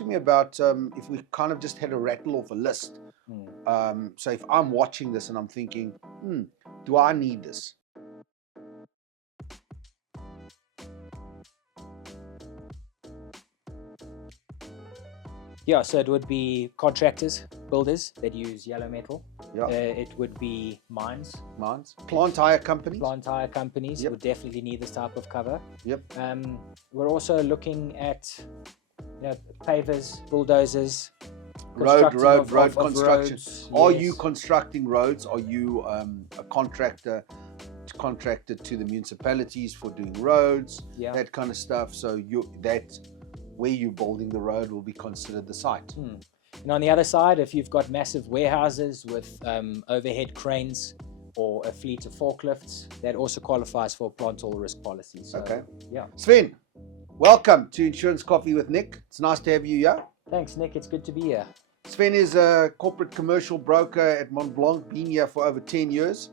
to me about if we kind of just had to rattle off a list. So if I'm watching this and I'm thinking, do I need this? Yeah, so it would be contractors, builders that use yellow metal. Yeah. It would be mines. Plant hire companies. Plant hire companies would definitely need this type of cover. Yep. We're also looking at pavers, bulldozers, Road construction. roads. Are Yes. you constructing roads? Are you a contracted to the municipalities for doing roads? Yeah. That kind of stuff. So where you're building the road will be considered the site. And on the other side, if you've got massive warehouses with overhead cranes or a fleet of forklifts, that also qualifies for plant all risk policy. So, Okay. Yeah. Sven, welcome to Insurance Coffee with Nick. It's nice to have you here. Thanks, Nick. It's good to be here. Sven is a corporate commercial broker at Mont Blanc, been here for over 10 years,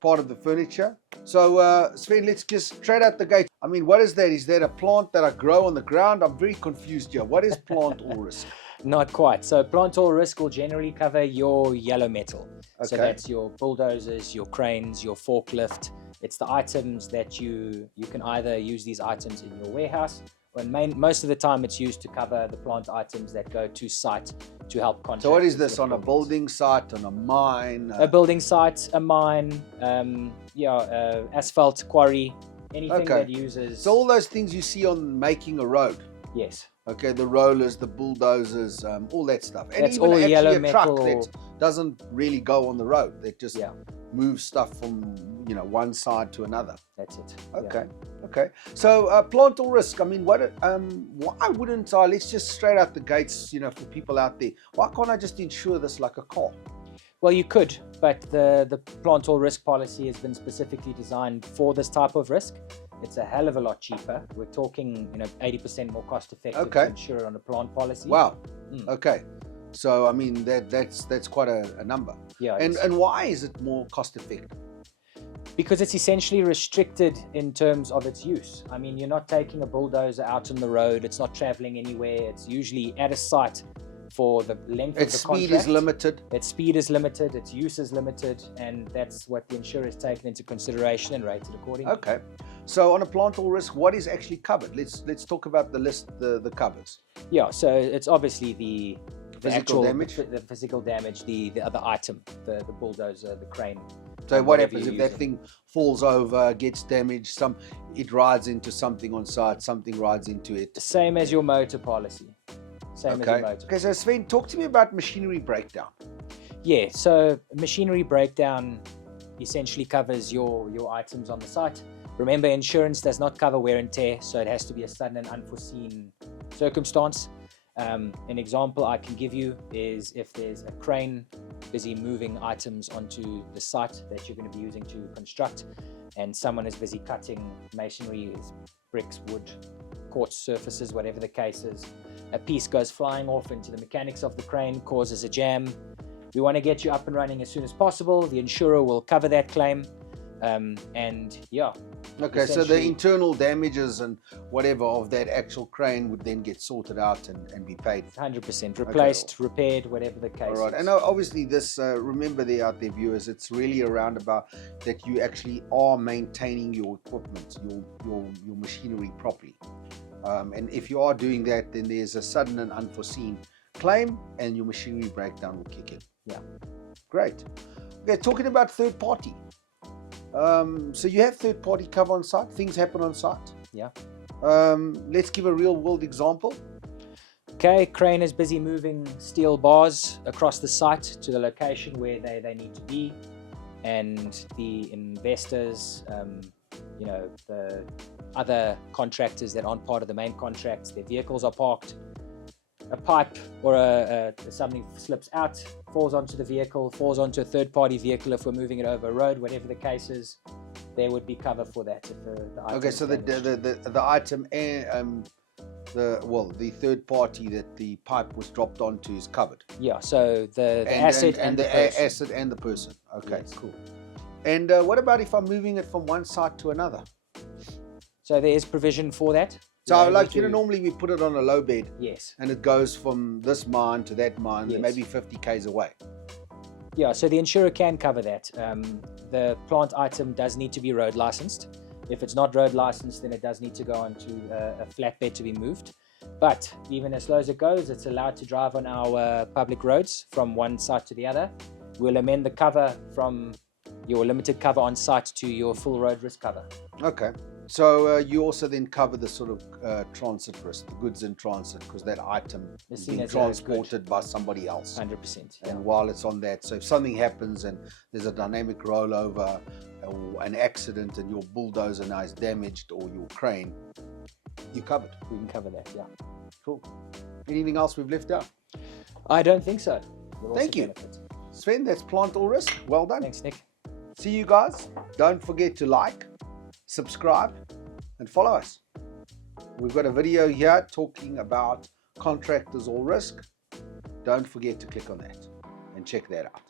part of the furniture. So Sven, let's just straight out the gate. I mean, what is that? Is that a plant that I grow on the ground? I'm very confused here. What is plant all risk? Not quite. So plant all risk will generally cover your yellow metal. So Okay. that's your bulldozers, your cranes, your forklift. It's the items that you can either use these items in your warehouse, or most of the time it's used to cover the plant items that go to site to help contractors. So what is this, with on a buildings. building site, on a mine? A building site, a mine, asphalt quarry, anything Okay. that uses. So all those things you see on making a road. Yes. Okay, the rollers, the bulldozers, all that stuff. And That's even all actually yellow a truck metal. that doesn't really go on the road. That just Yeah. moves stuff from one side to another. That's it. Okay. Okay. So plant all risk. I mean, why wouldn't I? Let's just straight out the gates. For people out there, why can't I just insure this like a car? Well, you could, but the plant all risk policy has been specifically designed for this type of risk. It's a hell of a lot cheaper. We're talking, 80% more cost effective Okay. to insure on a plant policy. Wow. Okay. So I mean that's quite a number. Yeah. And why is it more cost effective? Because it's essentially restricted in terms of its use. I mean, you're not taking a bulldozer out on the road. It's not traveling anywhere. It's usually at a site for the length of the contract. Its speed is limited. Its speed is limited. Its use is limited. And that's what the insurer has taken into consideration and rated accordingly. Okay. So on a plant all risk, what is actually covered? Let's talk about the list, the covers. Yeah, so it's obviously the Physical actual damage? the physical damage, the other item, the bulldozer, the crane. So what whatever happens you're if that using. thing falls over, gets damaged? It rides into something on site, something rides into it. Same as your motor policy. Same as your motor. Okay, so Sven, talk to me about machinery breakdown. Yeah, so machinery breakdown essentially covers your items on the site. Remember, insurance does not cover wear and tear, so it has to be a sudden and unforeseen circumstance. An example I can give you is if there's a crane busy moving items onto the site that you're going to be using to construct, and someone is busy cutting masonry, bricks, wood, quartz surfaces, whatever the case is. A piece goes flying off into the mechanics of the crane, causes a jam. We want to get you up and running as soon as possible. The insurer will cover that claim. Okay, so the internal damages and whatever of that actual crane would then get sorted out and be paid. 100% replaced, repaired, whatever the case All right, is. and obviously this, remember there out there viewers, it's really around about that you actually are maintaining your equipment, your machinery properly. And if you are doing that, then there's a sudden and unforeseen claim and your machinery breakdown will kick in. Yeah. Great. Okay, talking about third party. So you have third party cover on site, things happen on site. Yeah. Let's give a real world example. Okay, crane is busy moving steel bars across the site to the location where they need to be, and the investors, the other contractors that aren't part of the main contracts, their vehicles are parked. A pipe or something slips out, falls onto the vehicle, falls onto a third-party vehicle if we're moving it over a road, whatever the case is, there would be cover for that. If the item Okay, so the item and the third party that the pipe was dropped onto is covered. Yeah, so the asset and the person. Asset and the person. Okay, Yes. cool. And what about if I'm moving it from one site to another? So there is provision for that. So you're able like, to- normally we put it on a low bed Yes. and it goes from this mine to that mine, Yes. maybe 50 k's away. Yeah, so the insurer can cover that. The plant item does need to be road licensed. If it's not road licensed, then it does need to go onto a flatbed to be moved. But even as slow as it goes, it's allowed to drive on our public roads from one site to the other. We'll amend the cover from your limited cover on site to your full road risk cover. Okay. So you also then cover the sort of transit risk, the goods in transit, because that item is seen being as a transported by somebody else. 100%. And while it's on that, so if something happens and there's a dynamic rollover or an accident and your bulldozer now is damaged or your crane, you're covered. We can cover that, yeah. Cool. Anything else we've left out? I don't think so. We'll also Thank you. benefit. Sven, that's Plant All Risk. Well done. Thanks, Nick. See you guys. Don't forget to like, subscribe, and follow us. We've got a video here talking about contractors all risk. Don't forget to click on that and check that out.